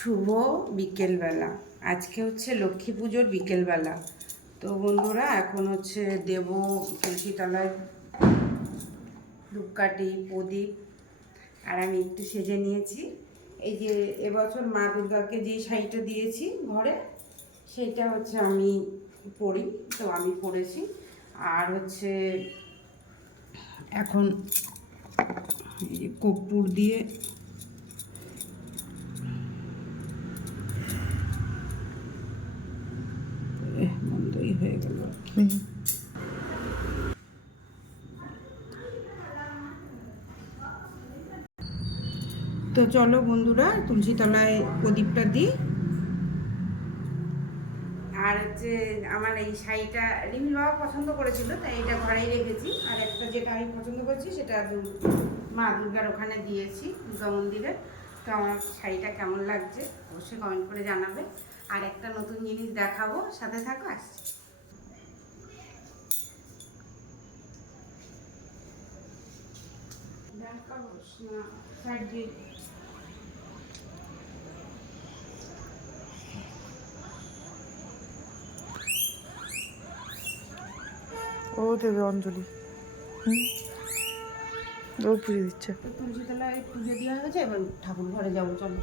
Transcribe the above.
শুভ বিকেলবেলা। আজকে হচ্ছে লক্ষ্মী পুজোর বিকেলবেলা। তো বন্ধুরা এখন হচ্ছে দেব তুলসী তলায় ধূপকাঠি প্রদীপ। আর আমি একটু সেজে নিয়েছি। এই যে এবছর মা দুর্গাকে যে শাড়িটা দিয়েছি ঘরে, সেইটা হচ্ছে আমি পরি, তো আমি পরেছি। আর হচ্ছে এখন এই যে কর্পূর দিয়ে বন্ধই হয়ে গেল। তো চলো বন্ধুরা তুলসী তলায় প্রদীপটা দিই। আর হচ্ছে আমার এই শাড়িটা রিমিল বাবা পছন্দ করেছিল, তাই এটা ঘরেই রেখেছি। আর একটা যেটা আমি পছন্দ করছি সেটা মা দুর্গার ওখানে দিয়েছি, দুর্গা মন্দিরে। তো আমার শাড়িটা কেমন লাগছে অবশ্যই কমেন্ট করে জানাবে। আর একটা নতুন জিনিস দেখাবো, সাথে থাকো, আসছি। ও দেবে অঞ্জলি। ও পুজো দিচ্ছে। তুলসী তলায় পুজো দেওয়া হয়েছে, এবার ঠাকুর ঘরে যাবো, চলো।